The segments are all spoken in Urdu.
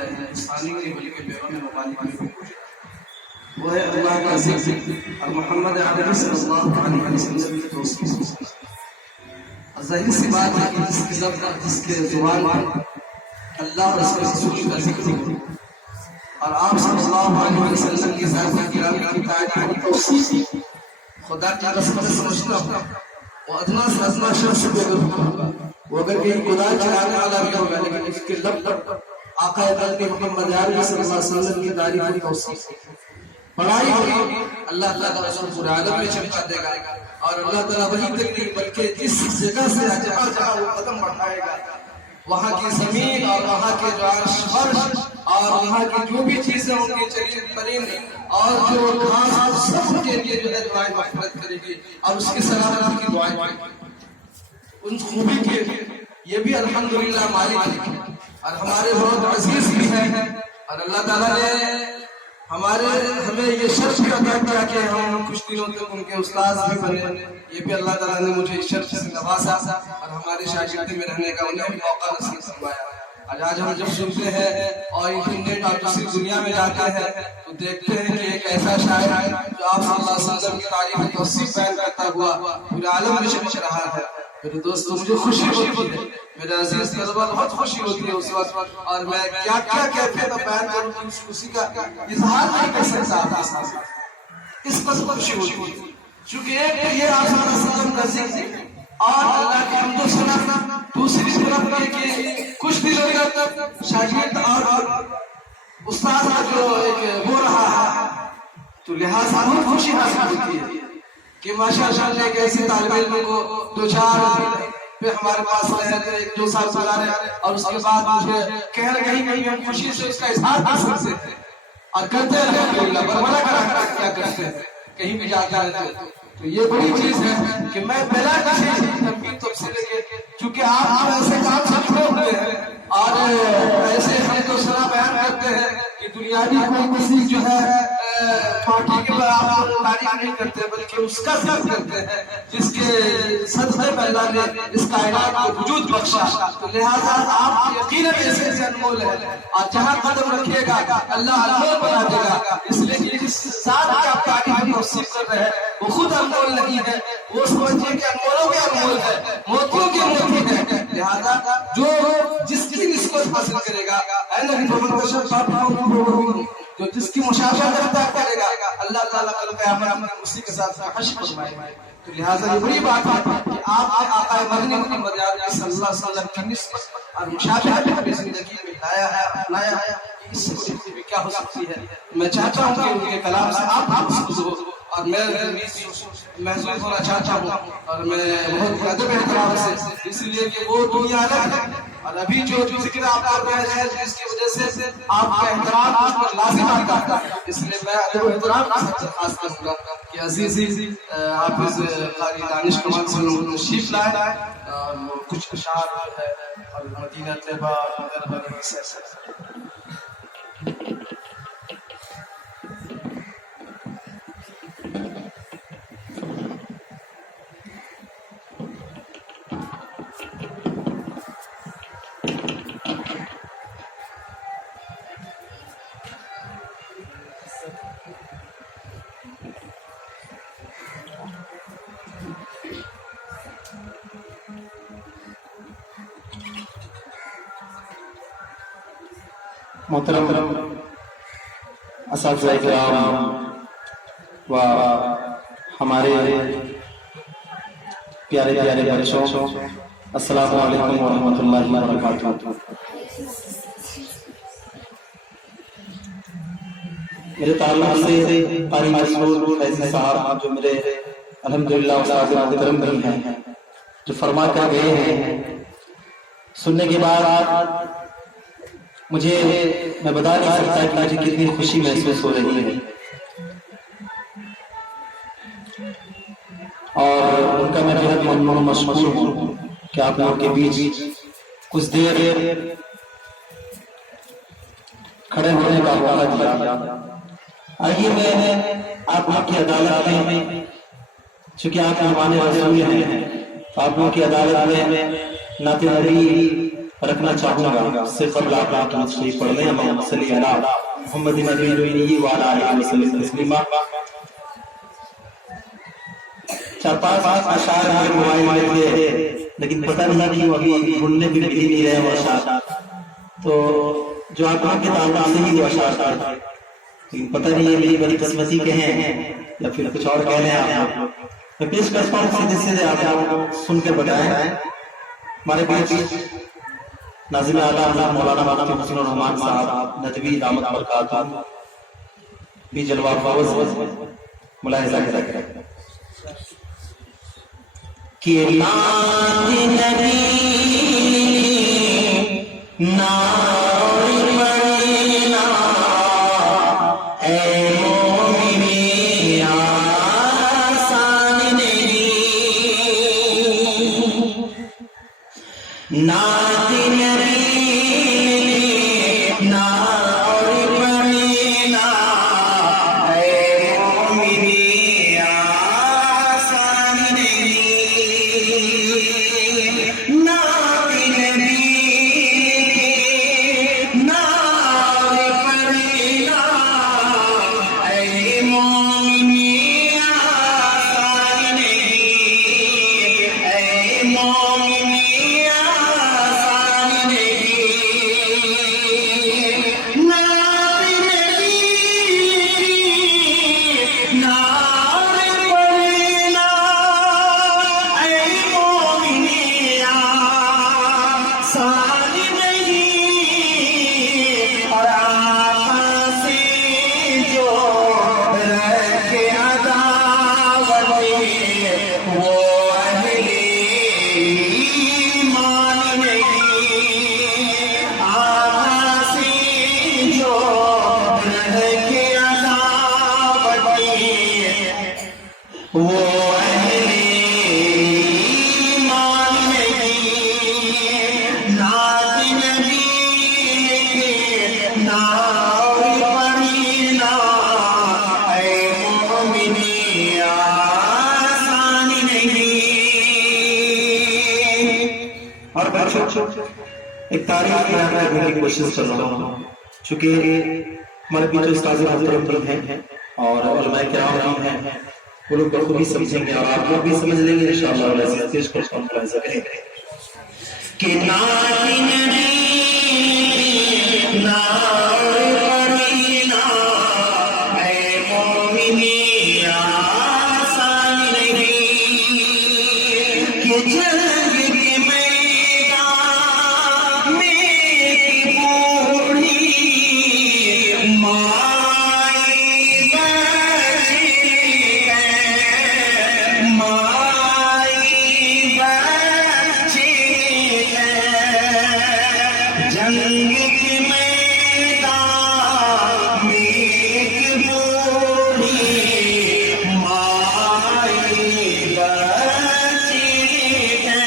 ہے انسانی کی بلکہ بیگم ممالک میں وہ ہے اللہ کا ذکر اور محمد عربی صلی اللہ علیہ وسلم کی توصیف. ظاہر سی بات ہے کہ جس کی زبان جس کے زبان پر اللہ اور اس کے رسول کا ذکر ہو اور آپ صلی اللہ علیہ وسلم کی ذات گرامی کی تعریف اور توصیف خدا کی قسم سے سمجھتا ہوں وہ ادنا سے ادنا شخص بھی اگر ہوگا وہ اگر کہیں خدا چلانے والا بھی ہوگا لیکن اس کے لب پر آقا قلب محمد عربی صلی اللہ علیہ وسلم کی تعریف اور توصیف پڑھائی ہوگی اللہ تعالیٰ رسول پورے عالم میں چمکا دے گا اور اللہ تعالیٰ وہی تک نہیں بلکہ جس جگہ سے جہاں جہاں وہ قدم بڑھائے گا وہاں کی زمین اور وہاں کے جو عرش فرش اور وہاں کی جو بھی چیزیں ہوں گی چرند پرند اور جو گھاس سب کے لیے جو ہے دعائیں مغفرت کرے گی اور اس کی سلامتی کی دعائیں ان خوبی کے یہ بھی الحمدللہ مالک ہے اور ہمارے بہت عزیز بھی ہیں اور اللہ تعالیٰ نے ہمیں یہ شرف بھی عطا کیا کہ ہم کچھ دنوں تک ان کے استاذ بھی بنے. یہ بھی اللہ تعالیٰ نے مجھے اس شرف سے نوازا اور ہماری شاگردی میں رہنے کا انہیں بھی موقع نصیب فرمایا. آج ہم جب سنتے ہیں اور انٹرنیٹ اور دوسری دنیا میں جاتے ہیں تو دیکھتے ہیں کہ ایک ایسا شاعر ہے جو آپ صلی اللہ علیہ وسلم کی تعریف و توصیف بیان کرتا ہوا پورے عالم میں چمک رہا ہے. میرے دوستو مجھے خوشی ہوتی ہے, میرے عزیز طلباء بہت خوشی ہوتی ہے اس وقت اور میں کیا کیا کیفیت بیان کروں کہ اس خوشی کا اظہار نہیں کر سکتا آپ کے ساتھ. اس پر خوشی ہوتی ہے چونکہ ایک یہ آپ صلی اللہ علیہ وسلم کا ذکر اور اللہ کے حمد و ثنا, دوسری طرف یہ کہ کچھ دنوں تک شاگرد اور استاد کا جو ایک ہو رہا ہے تو لہٰذا بہت خوشی حاصل ہوتی ہے کہ ماشاء اللہ ایک ایسے طالب علم کو دو چار پہ ہمارے پاس رہے تو ایک دو سال گزارے اور اس کے بعد مجھے کہہ رہے کہیں ہم خوشی سے اس کا اظہار کر سکتے ہیں اور کرتے ہیں الحمدللہ برملا کرا کیا کرتے ہیں کہیں بھی جاتا ہے تو یہ بڑی چیز ہے کہ میں بلا کسی تنقید تبصرے کے چونکہ آپ ایسے کام سے جڑے ہوئے ہیں اور ایسے حمد و ثنا بیان کرتے ہیں کہ دنیاوی کوئی کسی جو ہے پارٹی کے بعد آپ تعریف نہیں کرتے بلکہ اس کا ذکر کرتے ہیں جس کے صدقے میں اللہ نے اس کائنات کو وجود بخشا. تو لہٰذا آپ یقیناً ایسے انمول ہیں اور جہاں قدم رکھیے گا اللہ انمول بنا دے گا. اس لیے کہ جس ذات کی آپ تعریف و توصیف کر رہے ہیں وہ خود انمول نہیں ہے, وہ سمجھیے کہ انمولوں کے انمول ہے, موتیوں کے موتی ہے. لہٰذا جو جس کی نسبت حاصل کرے گا جو جس کی مشابہت اختیار کرے گا اللہ تعالیٰ کل قیامت میں اسی کے ساتھ حشر فرمائے گا. تو لہٰذا یہ بڑی بات ہے کہ آپ نے آقا مدنی محمد عربی صلی اللہ علیہ وسلم کی نسبت اور مشابہت اپنی زندگی میں لایا ہے, اپنایا ہے. اس سے بڑی بھی کیا ہو سکتی ہے. میں چاہتا ہوں کہ ان کے کلام سے آپ محفوظ ہو اور میں محسوس ہونا چاہتا ہوں اور میں بہت ادب احترام سے اس لیے کہ وہ دنیا الگ ہے اور ابھی جو ذکر آپ کر رہے ہیں جس کی وجہ سے آپ کا احترام مجھ پر لازم آتا ہے. اس لیے میں ادب و احترام سے خاص کروں گا کہ عزیزی حافظ قاری دانش کمال سے تشریف لائے اور کچھ اشعار ہے اور مدینہ طیبہ وغیرہ سے محترم اساتذہ کرام و ہمارے پیارے پیارے بچوں, السلام علیکم ورحمۃ اللہ وبرکاتہ. میرے تعلق سے قاری مسعود فیضی صاحب جو میرے الحمدللہ استاد محترم بھی ہیں, جو فرما کر گئے ہیں, سننے کے بعد مجھے میں بتا نہیں سکتا کہ مجھے کتنی خوشی محسوس ہو رہی ہے اور ان کا میں بہت ممنون مشکور ہوں کہ آپ لوگوں کے بیچ کچھ دیر کھڑے ہونے کا موقع دیا. آئیے میں آپ لوگوں کی عدالت میں, چونکہ آپ مہمان رسول ہیں, آپ لوگوں کی عدالت میں نعت نبی رکھنا چاہوں گا اس سے قبل آپ درود شریف پڑھ لیں اللہم صلی علی محمد نبی وعلی آلہ وسلم تسلیما. 4-5 اشعار میرے موبائل میں تھے لیکن پتہ نہیں کیوں ابھی ڈھونڈنے بھی مل نہیں رہے وہ اشعار, تو جو آپ کے تعلق سے ہی وہ اشعار تھے لیکن پتہ نہیں ہے میری بڑی قسمتی کہیں یا پھر کچھ اور کہہ رہے ہیں آپ لوگ. میں پیش کرتا ہوں سیدھے سیدھے آپ سن کے بتائیں. ہمارے بیچ ناظم اعلیٰ مولانا مفتی حسن الرحمان صاحب ندوی دامت برکاتہ بھی جلوہ فوز ملاحظہ کریں کہ نعت نبی نعت پڑھنا اے مومنین آسان نہیں. نعت نبی نعت پڑھنا اے مومنین آسان نہیں. نعت نبی نعت پڑھنا اے مومنین آسان نہیں. اے مومنین آسان نہیں. نعت نبی نعت پڑھنا اے مومنین آسان نہیں. اور آقا سے جو رکھ عداوت وہ اہل ایمان نہیں. آقا سے جو رکھ عداوت وہ اہل ایمان نہیں. نعت نبی نعت پڑھنا اے مومنین آسان نہیں. اور بچوں ایک تاریخ بیان کرنے کی کوشش کر رہا ہوں چونکہ ہمارے بیچ استاد محترم ہیں اور علماء کرام بھی ہیں, وہ لوگ بخوبی سمجھیں گے اور آپ لوگ بھی سمجھ لیں گے انشاءاللہ. پیش کرتا ہوں ملاحظہ کریں کہ نعت نبی نعت پڑھنا اے مومنین آسان نہیں. کہ جنگ کے میدان میں ایک بوڑھی مائی بچی ہے, مائی بچی ہے. جنگ کے میدان میں ایک بوڑھی مائی بچی ہے,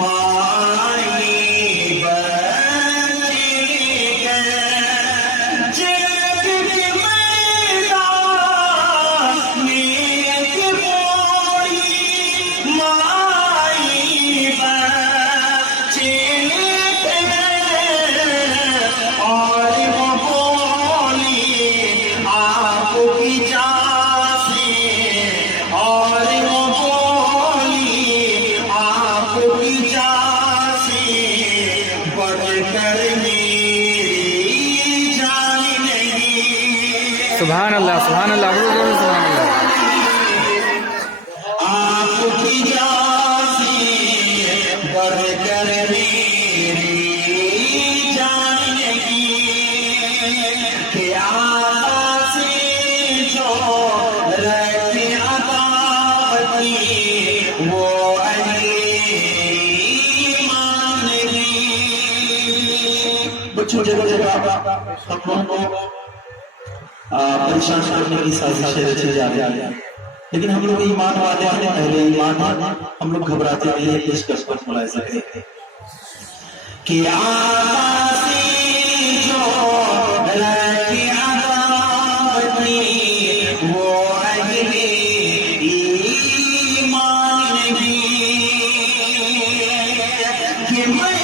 مائی بچی ہے. جنگ کے میدان میں ایک بوڑھی مائی بچی ہے. اور وہ بولی آپ کی جان سے, اور وہ بولی آپ کی جان سے بڑھ کر میری جان نہیں. سبحان اللہ سبحان اللہ سبحان اللہ. آپ کی جان سے بڑھ کر میری جان نہیں. کہ آقا سے جو رکھ عداوت وہ اہل ایمان نہیں. بچوں جگہ جگہ ہم لوگوں کو پریشان کرنے کی سازشیں رچی جا رہی ہیں لیکن ہم لوگ ایمان والے ہیں, اہل ایمان ہیں, ہم لوگ گھبراتے نہیں ہیں. پیش کر پر ملاحظہ کریں کہ آقا سے جو رکھ عداوت وہ اہل ایمان نہیں. کہ میں